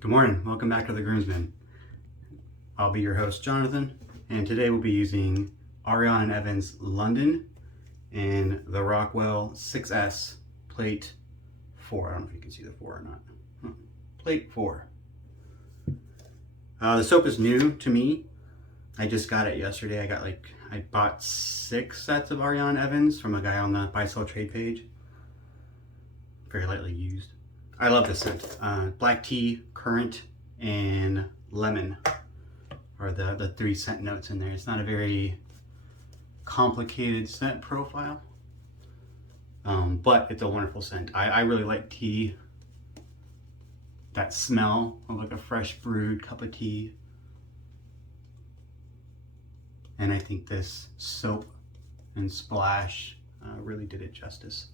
Good morning, welcome back to the Groomsmen. I'll be your host, Jonathan, and today we'll be using Ariana and Evans London in the Rockwell 6S plate 4. I don't know if you can see the 4 or not. Plate 4. The soap is new to me. I just got it yesterday. I bought 6 sets of Ariana and Evans from a guy on the buy sell trade page. Very lightly used. I love this scent. Black tea, currant, and lemon are the 3 scent notes in there. It's not a very complicated scent profile, but it's a wonderful scent. I really like tea. That smell of like a fresh brewed cup of tea. And I think this soap and splash really did it justice.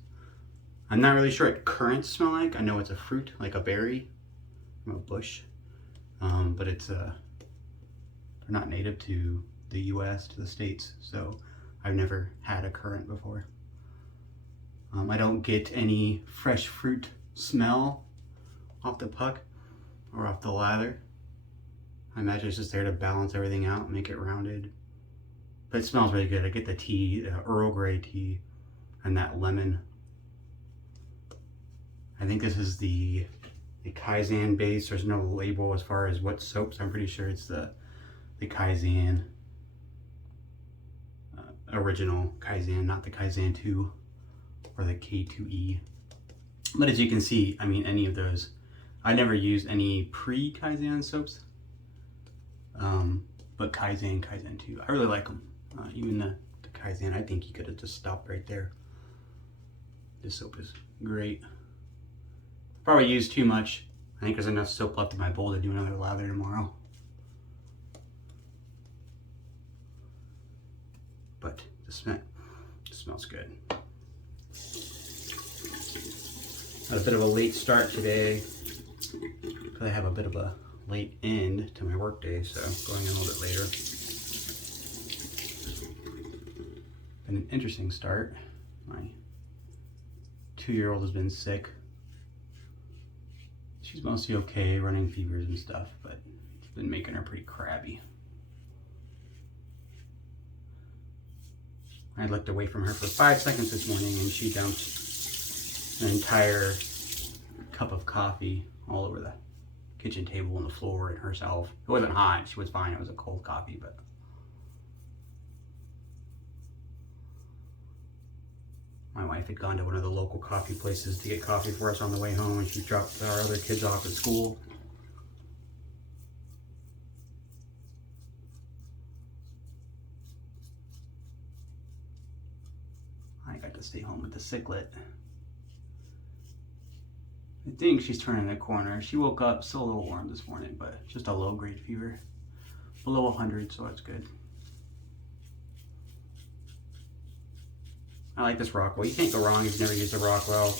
I'm not really sure what currants smell like. I know it's a fruit, like a berry from a bush, but they're not native to the US, to the States, so I've never had a currant before. I don't get any fresh fruit smell off the puck or off the lather. I imagine it's just there to balance everything out, make it rounded. But it smells really good. I get the tea, the Earl Grey tea, and that lemon. I think this is the Kaizen base. There's no label as far as what soaps. I'm pretty sure it's the Kaizen original Kaizen, not the Kaizen 2 or the K2E. But as you can see, I mean, any of those. I never used any pre-Kaizen soaps, but Kaizen 2, I really like them. Even the Kaizen, I think you could have just stopped right there. This soap is great. Probably used too much. I think there's enough soap left in my bowl to do another lather tomorrow. But the smell smells good. Had a bit of a late start today because I have a bit of a late end to my work day, so going in a little bit later. Been an interesting start. My 2-year-old has been sick. She's mostly okay, running fevers and stuff, but it's been making her pretty crabby. I looked away from her for 5 seconds this morning and she dumped an entire cup of coffee all over the kitchen table and the floor and herself. It wasn't hot, she was fine, it was a cold coffee, but my wife had gone to one of the local coffee places to get coffee for us on the way home, and she dropped our other kids off at school. I got to stay home with the sicklet. I think she's turning the corner. She woke up still a little warm this morning, but just a low-grade fever. Below 100, so that's good. I like this Rockwell. You can't go wrong if you've never used a Rockwell.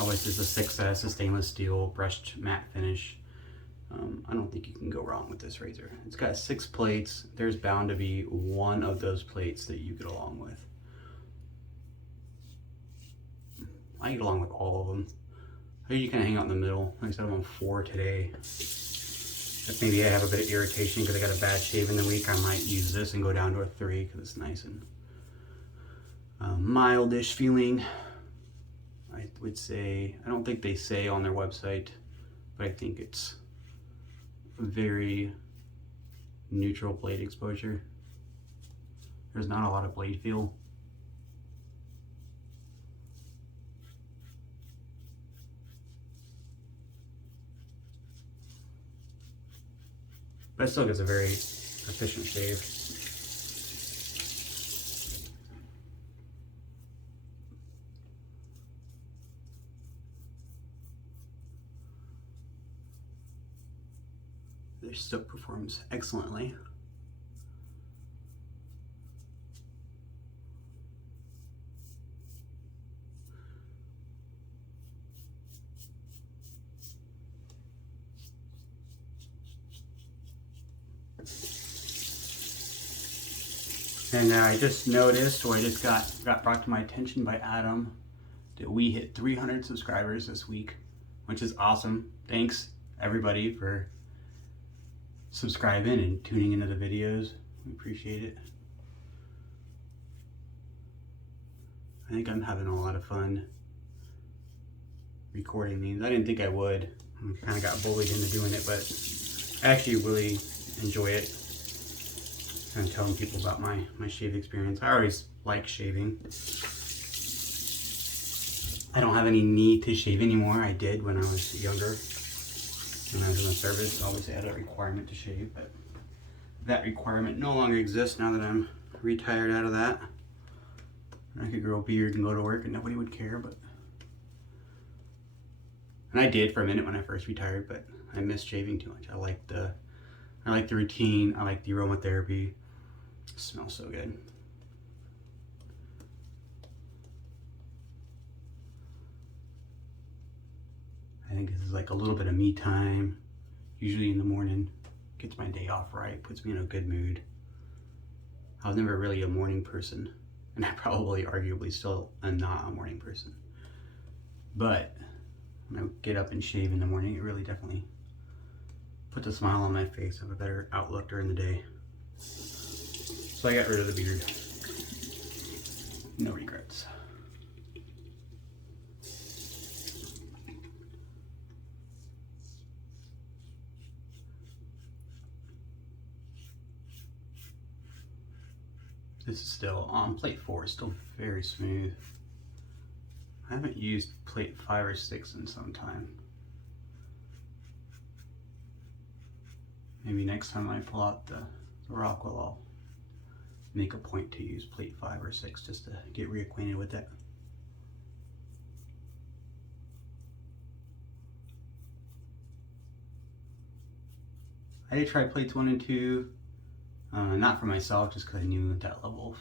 Always is the 6S, a stainless steel brushed matte finish. I don't think you can go wrong with this razor. It's got 6 plates. There's bound to be one of those plates that you get along with. I get along with all of them. I usually kind of hang out in the middle. Like I said, I'm on 4 today. If maybe I have a bit of irritation because I got a bad shave in the week, I might use this and go down to a 3 because it's nice and mildish feeling. I would say, I don't think they say on their website, but I think it's a very neutral blade exposure. There's not a lot of blade feel. But it still gives a very efficient shave. Their soap performs excellently. And I just noticed, or I just got brought to my attention by Adam, that we hit 300 subscribers this week. which is awesome. Thanks everybody for subscribing and tuning into the videos. We appreciate it. I think I'm having a lot of fun recording these. I didn't think I would. I kind of got bullied into doing it, but I actually really enjoy it. And telling people about my shave experience. I always like shaving. I don't have any need to shave anymore. I did when I was younger. When I was in the service, obviously I had a requirement to shave, but that requirement no longer exists now that I'm retired out of that. I could grow a beard and go to work and nobody would care, but... And I did for a minute when I first retired, but I missed shaving too much. I like the routine, I like the aromatherapy. It smells so good. I think this is like a little bit of me time, usually in the morning. Gets my day off right, puts me in a good mood. I was never really a morning person, and I probably arguably still am not a morning person. But when I get up and shave in the morning, it really definitely puts a smile on my face. I have a better outlook during the day. So I got rid of the beard. No regrets. This is still on plate 4, still very smooth. I haven't used plate 5 or 6 in some time. Maybe next time I pull out the Rockwell, I'll make a point to use plate 5 or 6 just to get reacquainted with it. I did try plates 1 and 2, not for myself, just because I knew that level of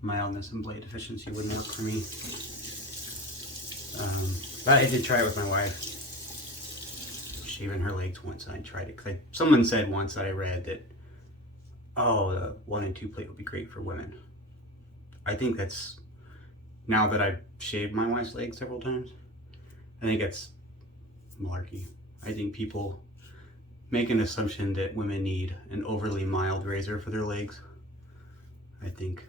mildness and blade efficiency wouldn't work for me. But I did try it with my wife, shaving her legs once, and I tried it because someone said once that I read that, oh, the 1 and 2 plate would be great for women. I think that's, now that I've shaved my wife's legs several times, I think that's malarkey. I think people make an assumption that women need an overly mild razor for their legs. I think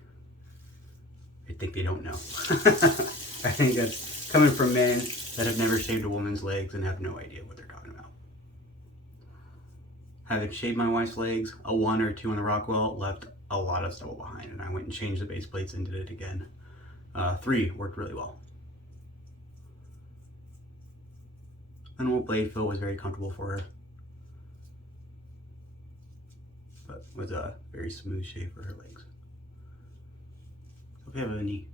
they don't know. I think that's coming from men that have never shaved a woman's legs and have no idea what they're talking about. Having shaved my wife's legs, a 1 or 2 on the Rockwell left a lot of stubble behind, and I went and changed the base plates and did it again. 3 worked really well. An old blade fill was very comfortable for her, but was a very smooth shave for her legs. So if you have any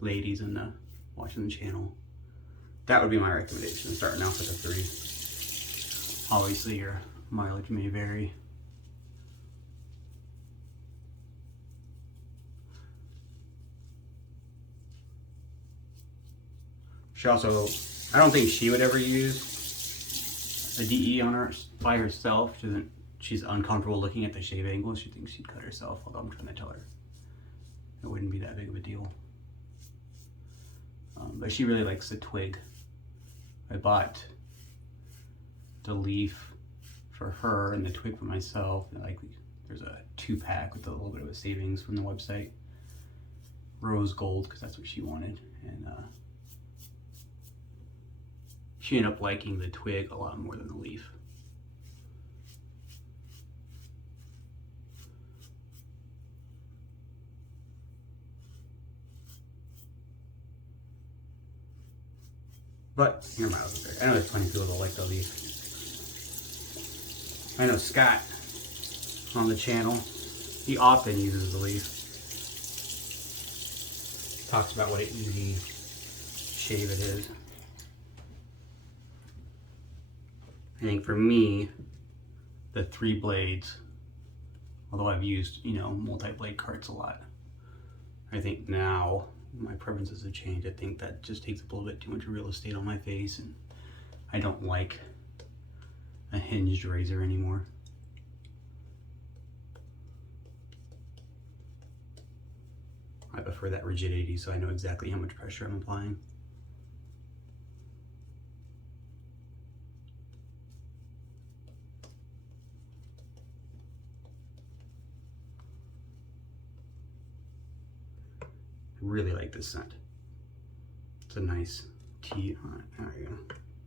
ladies in the watching the channel, that would be my recommendation, starting off with a 3. Obviously your mileage may vary. She also, I don't think she would ever use a DE on her by herself. She's uncomfortable looking at the shave angle. She thinks she'd cut herself, although I'm trying to tell her it wouldn't be that big of a deal. But she really likes the twig. I bought the leaf for her and the twig for myself. Like, there's a 2-pack with a little bit of a savings from the website. Rose gold, because that's what she wanted. And she ended up liking the twig a lot more than the leaf. But your miles is there. I know there's plenty of people that like the leaf. I know Scott on the channel, he often uses the leaf. Talks about what an easy shave it is. I think for me, the 3 blades, although I've used, multi-blade carts a lot, I think now my preferences have changed. I think that just takes up a little bit too much real estate on my face, and I don't like a hinged razor anymore. I prefer that rigidity, so I know exactly how much pressure I'm applying. Really like this scent. It's a nice tea. There we go.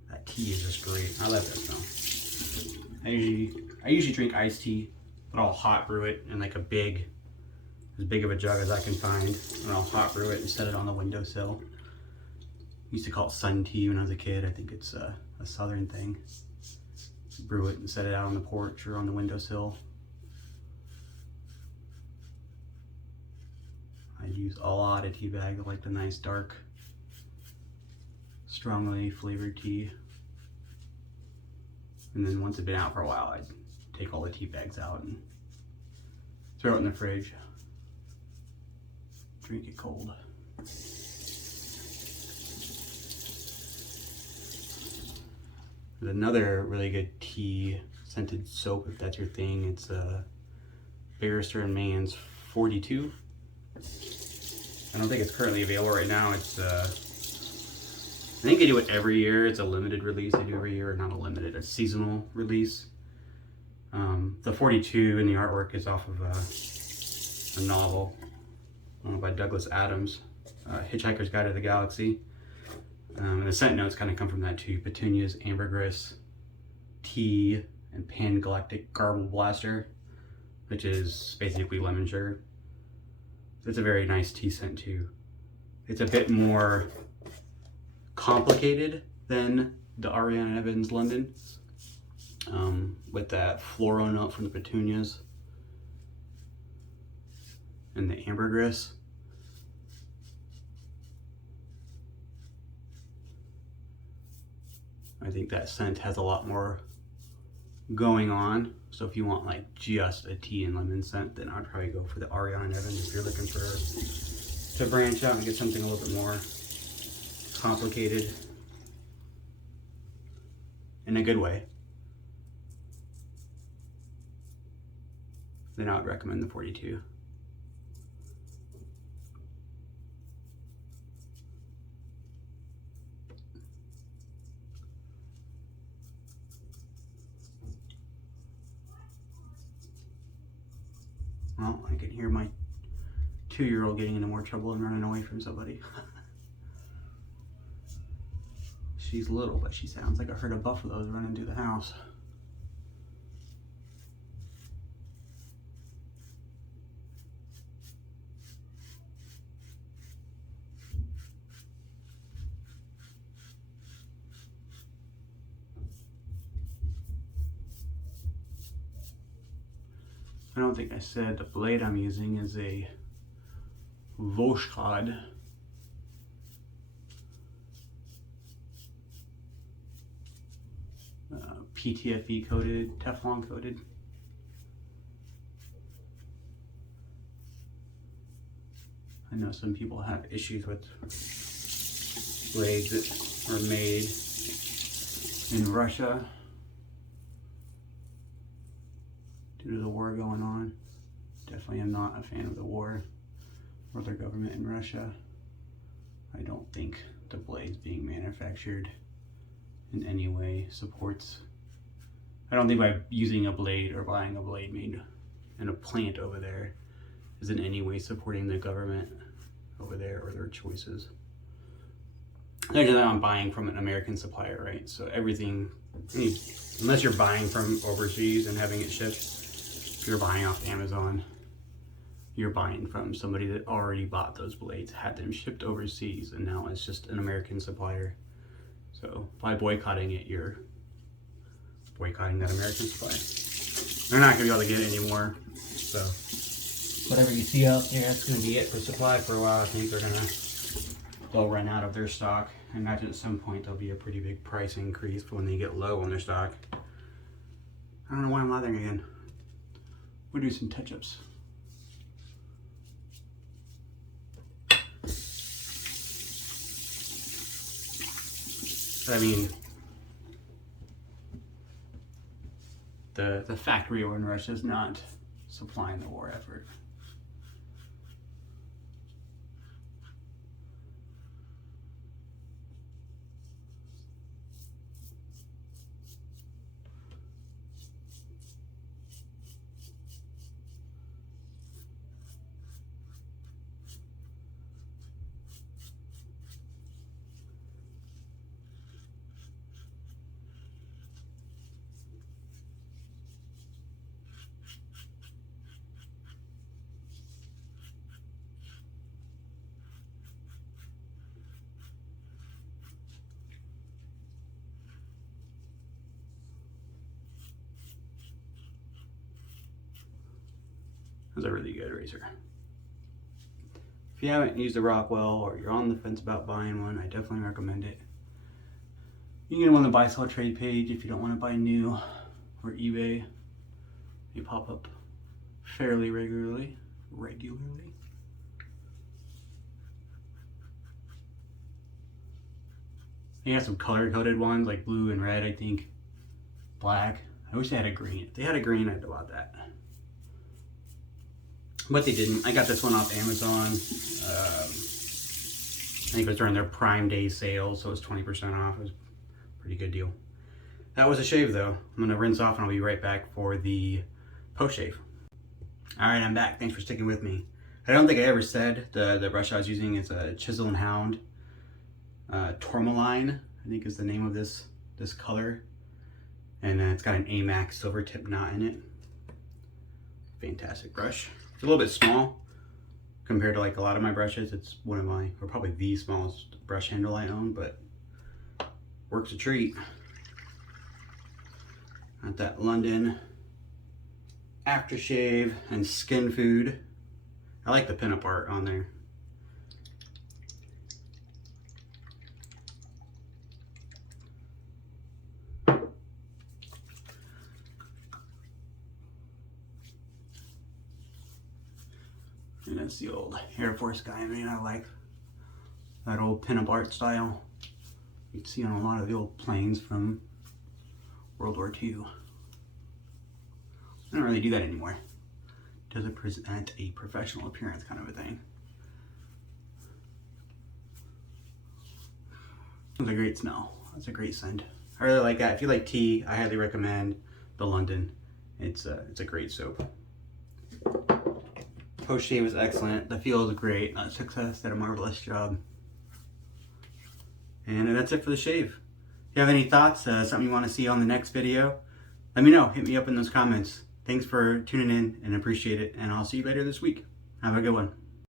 That tea is just great. I love that smell. I usually drink iced tea, but I'll hot brew it in like as big of a jug as I can find, and I'll hot brew it and set it on the windowsill. Used to call it sun tea when I was a kid. I think it's a southern thing. Brew it and set it out on the porch or on the windowsill. I use a lot of tea bags. I like the nice dark, strongly flavored tea. And then once it's been out for a while, I'd take all the tea bags out and throw it in the fridge. Drink it cold. There's another really good tea scented soap, if that's your thing. It's Barrister and Mann's 42. I don't think it's currently available right now. It's I think they do it every year. It's a limited release they do every year, not a limited, a seasonal release. The 42 in the artwork is off of a novel by Douglas Adams, Hitchhiker's Guide to the Galaxy. And the scent notes kind of come from that too. Petunias, ambergris, tea, and Pan-Galactic Garble Blaster, which is basically lemon sugar. It's a very nice tea scent too. It's a bit more complicated than the Ariana and Evans London, with that floral note from the petunias and the ambergris. I think that scent has a lot more going on. So if you want like just a tea and lemon scent, then I'd probably go for the Ariana and Evans if you're looking to branch out and get something a little bit more complicated in a good way. Then I would recommend the 42. Well, I can hear my 2-year-old getting into more trouble and running away from somebody. She's little, but she sounds like a herd of buffaloes running through the house. I don't think I said the blade I'm using is a Voskhod. PTFE coated, Teflon coated. I know some people have issues with blades that are made in Russia due to the war going on. Definitely am not a fan of the war or their government in Russia. I don't think the blades being manufactured in any way supports. I don't think by using a blade or buying a blade made in a plant over there is in any way supporting the government over there or their choices. There's that I'm buying from an American supplier, right? So everything, unless you're buying from overseas and having it shipped, if you're buying off Amazon, you're buying from somebody that already bought those blades, had them shipped overseas, and now it's just an American supplier. So by boycotting it, you're boycotting that American supply. They're not gonna be able to get it anymore. So whatever you see out there, that's gonna be it for supply for a while. I think they'll run out of their stock. I imagine at some point there'll be a pretty big price increase when they get low on their stock. I don't know why I'm lathering again. We'll do some touch-ups. I mean, the factory over in Russia is not supplying the war effort. was a really good razor. If you haven't used a Rockwell or you're on the fence about buying one, I definitely recommend it. You can get them on the buy sell trade page if you don't want to buy new, or eBay. They pop up fairly regularly. They have some color coded ones like blue and red, I think. Black. I wish they had a green. If they had a green, I'd have bought that. But they didn't. I got this one off Amazon. I think it was during their Prime Day sale, so it was 20% off. It was a pretty good deal. That was a shave though. I'm gonna rinse off and I'll be right back for the post shave. All right, I'm back. Thanks for sticking with me. I don't think I ever said the brush I was using is a Chisel and Hound. Tourmaline, I think is the name of this color. And it's got an AMACK silvertip knot in it. Fantastic brush. It's a little bit small compared to like a lot of my brushes. It's one of my, or probably the smallest brush handle I own, but works a treat. Got that London aftershave and skin food. I like the pinup art on there. And that's the old Air Force guy. I mean, I like that old pinup art style you'd see on a lot of the old planes from World War II. I don't really do that anymore. It doesn't present a professional appearance kind of a thing. It's a great smell. It's a great scent. I really like that. If you like tea, I highly recommend the London. It's a great soap. Post shave is excellent. The feel is great. Success did a marvelous job. And that's it for the shave. If you have any thoughts, something you want to see on the next video, let me know. Hit me up in those comments. Thanks for tuning in and appreciate it. And I'll see you later this week. Have a good one.